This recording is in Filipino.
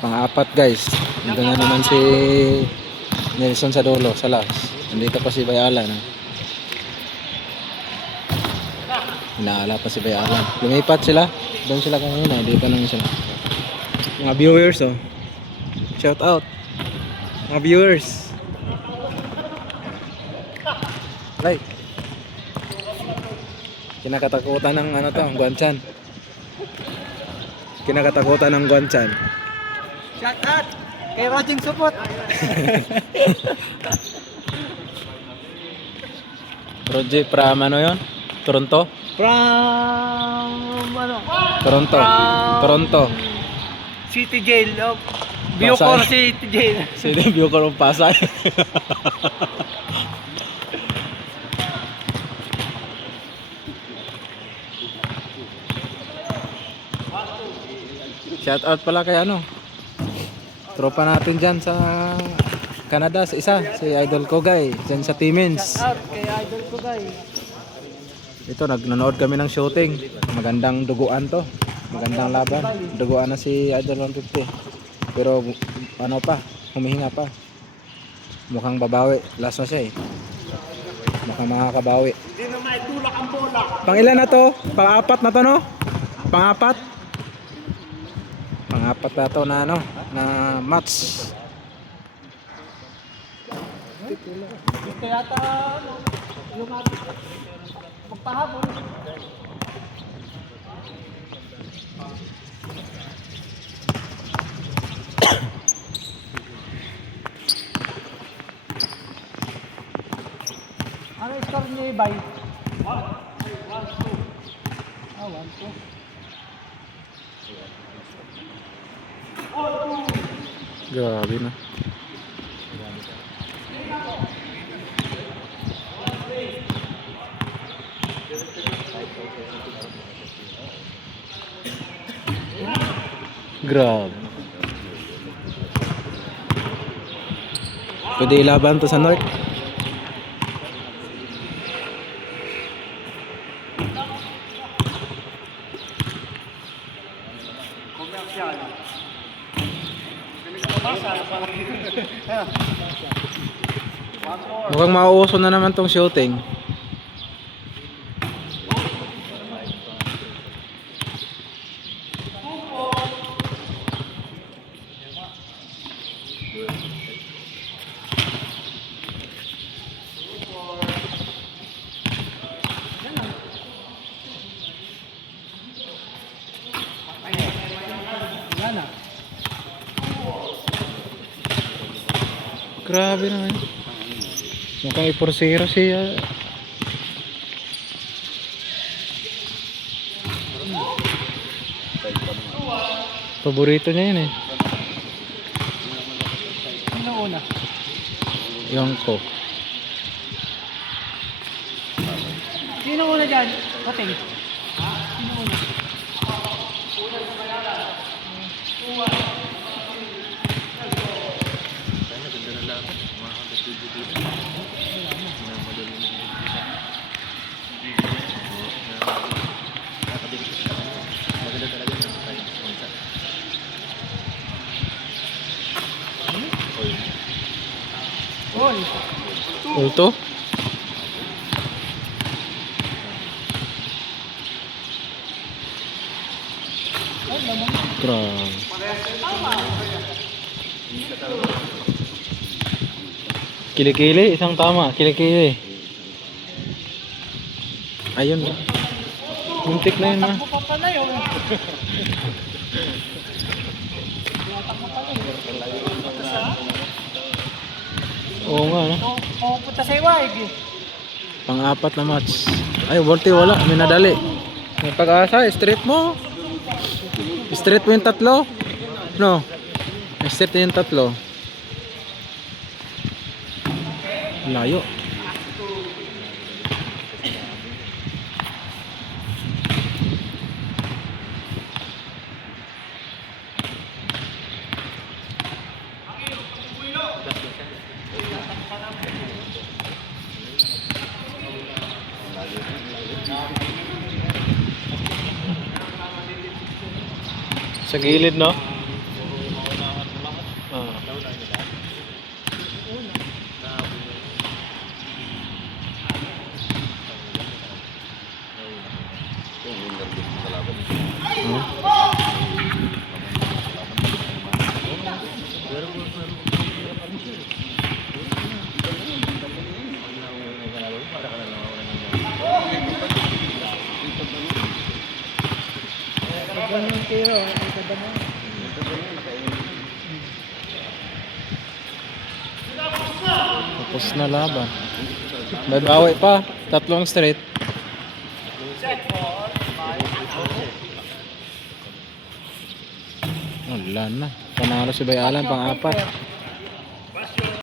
Pang-apat guys. Nandun na naman si Nelson sa dulo, sa last. Nandito pa si Bayala no? Inaala pa si Bayala. Lumipat sila. Doon sila kanina. Dito naman sila. Mga viewers oh. Shout out. Mga viewers. Like. Kinakatakutan ng ano to, Guanchan. Kinakatakutan ng Guanchan. Shout out kay Rajing Supot. Roger from ano yun? Toronto? From ano? Toronto. From Toronto. City Jail of Bucor Pasay. City Jail. City Bucor of Pasay. Shout out pala kay ano? Tropa natin dyan sa Canada, sa isa, si Idol Kogay, dyan sa Timins. Shout out kay Idol ko guys. Ito, nanonood kami ng shooting. Magandang duguan to. Magandang laban. Duguan na si Idol 150. Pero ano pa, humihinga pa. Mukhang babawi. Last na siya eh. Mukhang makakabawi. Hindi na maitulak ang bola. Pang ilan na to? Pang-apat na to no? Pang-apat? Pang-apat na to na ano? Na match. Gusto yata yung magpahabol. Ano yung score ni Bay? 1-2. Ah, 1-2. Grabe na. Grabe. Pwede ilaban to sa North. Mukhang mauuso na naman tong shooting. Yan ah. Grabe naman. Mukhang i-4-0 siya. Paborito niya yun eh. Sino una? Yung ko. Sino una dyan? Kating. Sino una? Gol. Ulto? Grabe. Kilikili, isang tama. Kilikili. Ayun. Muntik na yun ah. Takbo pa pala yun. Oo nga no. Pupunta sa iwaig eh. Pang-apat na match. Ay, Volti wala. May nadali. May pag-asa. Straight mo. Straight mo yung tatlo. No. Straight yung tatlo. Layo. Sa gilid, no? Hmm? Ganun kayo, ang ganda mo. Tapos na laban. May bawi pa. Tatlong straight. Wala na. Panalo si Bayalan pang apat.